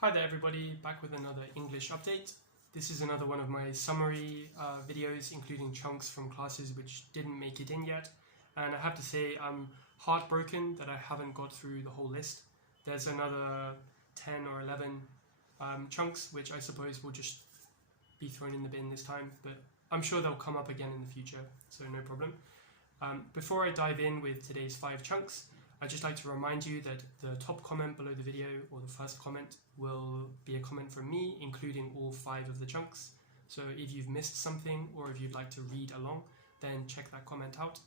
Hi there everybody, back with another English update. This is another one of my summary videos including chunks from classes which didn't make it in yet, and I have to say I'm heartbroken that I haven't got through the whole list. There's another 10 or 11 chunks which I suppose will just be thrown in the bin this time, but I'm sure they'll come up again in the future, so no problem. Before I dive in with today's 5 chunks, I'd just like to remind you that the top comment below the video, or the first comment, will be a comment from me, including all 5 of the chunks. So if you've missed something, or if you'd like to read along, then check that comment out.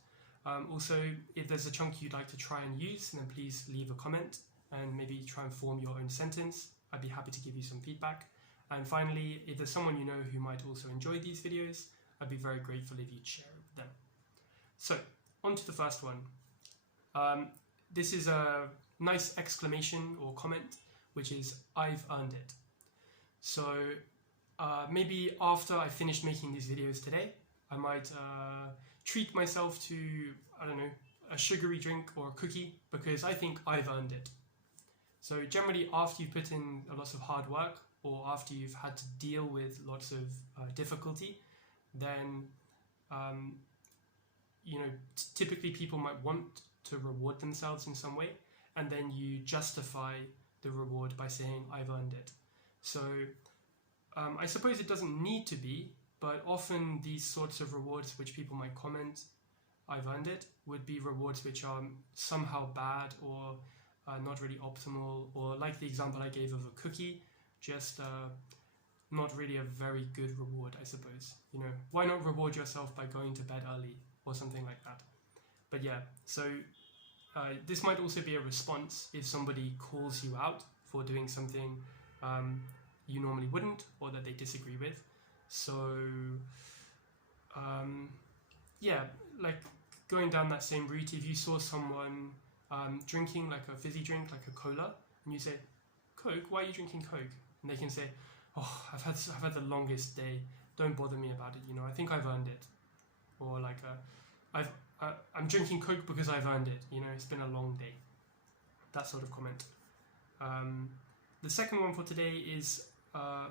Also, if there's a chunk you'd like to try and use, then please leave a comment and maybe try and form your own sentence. I'd be happy to give you some feedback. And finally, if there's someone you know who might also enjoy these videos, I'd be very grateful if you'd share it with them. So, on to the first one. This is a nice exclamation or comment, which is, "I've earned it." So maybe after I finished making these videos today, I might treat myself to, I don't know, a sugary drink or a cookie, because I think I've earned it. So generally after you've put in lots of hard work, or after you've had to deal with lots of difficulty, then typically people might want to reward themselves in some way, and then you justify the reward by saying I've earned it. So I suppose it doesn't need to be, but often these sorts of rewards which people might comment I've earned it would be rewards which are somehow bad or not really optimal, or like the example I gave of a cookie, just not really a very good reward, I suppose. Why not reward yourself by going to bed early or something like that? But yeah, so this might also be a response if somebody calls you out for doing something you normally wouldn't, or that they disagree with. So yeah, like going down that same route, if you saw someone drinking like a fizzy drink, like a cola, and you say, "Coke, why are you drinking Coke?" And they can say, "Oh, I've had the longest day, don't bother me about it, I think I've earned it." Or like I'm drinking Coke because I've earned it, it's been a long day. That sort of comment. The second one for today is a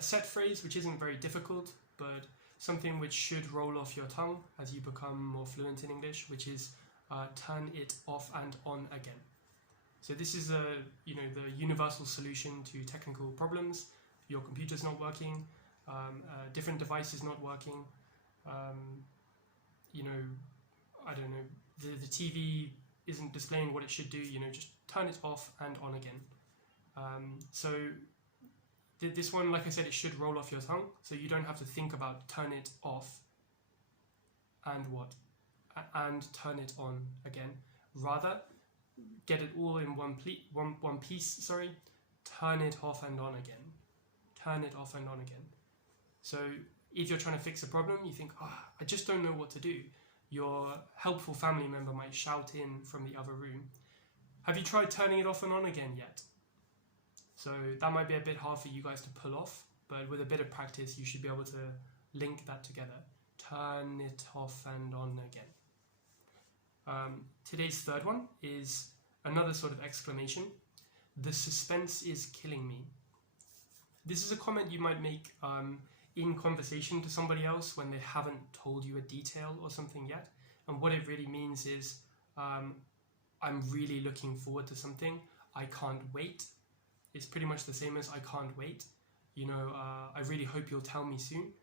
set phrase which isn't very difficult, but something which should roll off your tongue as you become more fluent in English, which is turn it off and on again. So this is the universal solution to technical problems. Your computer's not working, a different device is not working, I don't know, the TV isn't displaying what it should do, just turn it off and on again. So this one, like I said, it should roll off your tongue, so you don't have to think about turn it off and what? And turn it on again. Rather, get it all in one piece, turn it off and on again. Turn it off and on again. So if you're trying to fix a problem, you think, I just don't know what to do. Your helpful family member might shout in from the other room, "Have you tried turning it off and on again yet?" So that might be a bit hard for you guys to pull off, but with a bit of practice you should be able to link that together. Turn it off and on again. Today's third one is another sort of exclamation. "The suspense is killing me." This is a comment you might make in conversation to somebody else when they haven't told you a detail or something yet, and what it really means is I'm really looking forward to something, I can't wait. It's pretty much the same as I can't wait, I really hope you'll tell me soon.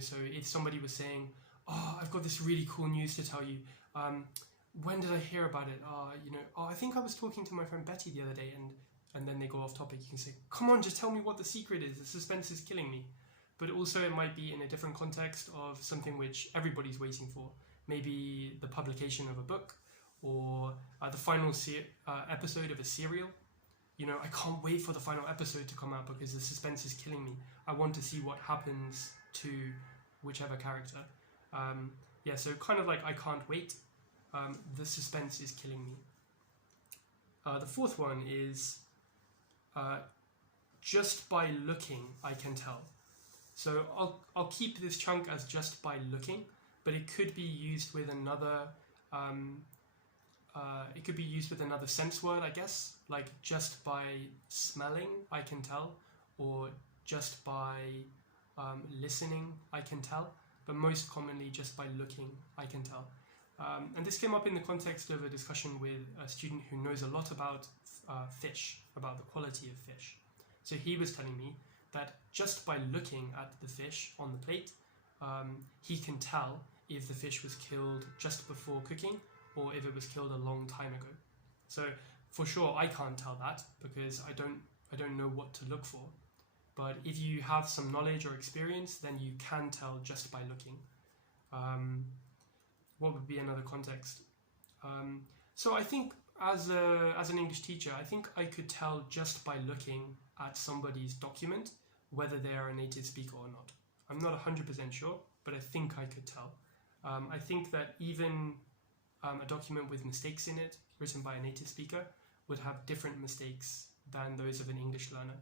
So if somebody was saying, I've got this really cool news to tell you, when did I hear about it? I think I was talking to my friend Betty the other day, and then they go off topic, you can say, "Come on, just tell me what the secret is, the suspense is killing me." But also it might be in a different context of something which everybody's waiting for. Maybe the publication of a book, or the final episode of a serial. I can't wait for the final episode to come out because the suspense is killing me. I want to see what happens to whichever character. So kind of like I can't wait, the suspense is killing me. The fourth one is just by looking I can tell. So I'll keep this chunk as just by looking, but it could be used with another it could be used with another sense word, I guess, like just by smelling I can tell, or just by listening I can tell, but most commonly just by looking I can tell. And this came up in the context of a discussion with a student who knows a lot about fish, about the quality of fish. So he was telling me that just by looking at the fish on the plate, he can tell if the fish was killed just before cooking or if it was killed a long time ago. So for sure I can't tell that because I don't know what to look for. But if you have some knowledge or experience, then you can tell just by looking. What would be another context? So I think as an English teacher, I think I could tell just by looking at somebody's document whether they are a native speaker or not. I'm not 100% sure, but I think I could tell. I think that even a document with mistakes in it, written by a native speaker, would have different mistakes than those of an English learner.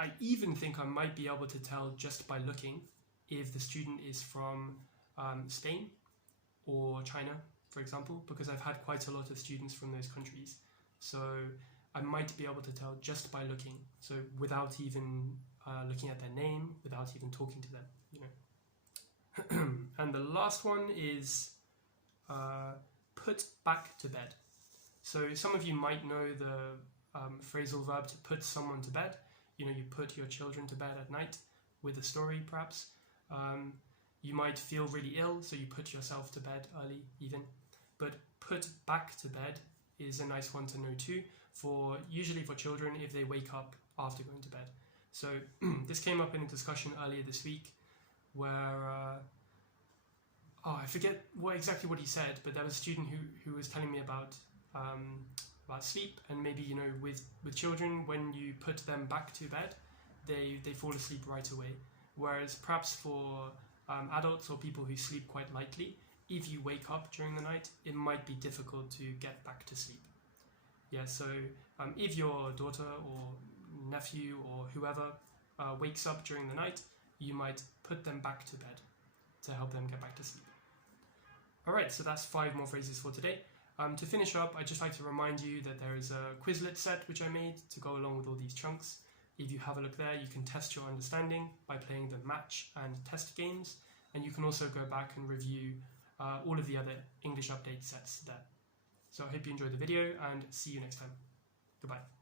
I even think I might be able to tell just by looking if the student is from Spain or China, for example, because I've had quite a lot of students from those countries. So I might be able to tell just by looking, so without even looking at their name, without even talking to them, you know. And the last one is put back to bed. So some of you might know the phrasal verb to put someone to bed. You know, you put your children to bed at night with a story, perhaps. You might feel really ill, so you put yourself to bed early even. But put back to bed is a nice one to know too, usually for children if they wake up after going to bed. So this came up in a discussion earlier this week where, I forget exactly what he said, but there was a student who was telling me about sleep, and maybe, you know, with children, when you put them back to bed, they fall asleep right away. Whereas perhaps for adults or people who sleep quite lightly, if you wake up during the night, it might be difficult to get back to sleep. Yeah, so if your daughter or nephew or whoever wakes up during the night, you might put them back to bed to help them get back to sleep. Alright, so that's 5 more phrases for today. To finish up, I'd just like to remind you that there is a Quizlet set which I made to go along with all these chunks. If you have a look there, you can test your understanding by playing the match and test games, and you can also go back and review all of the other English update sets there. So I hope you enjoyed the video, and see you next time. Goodbye.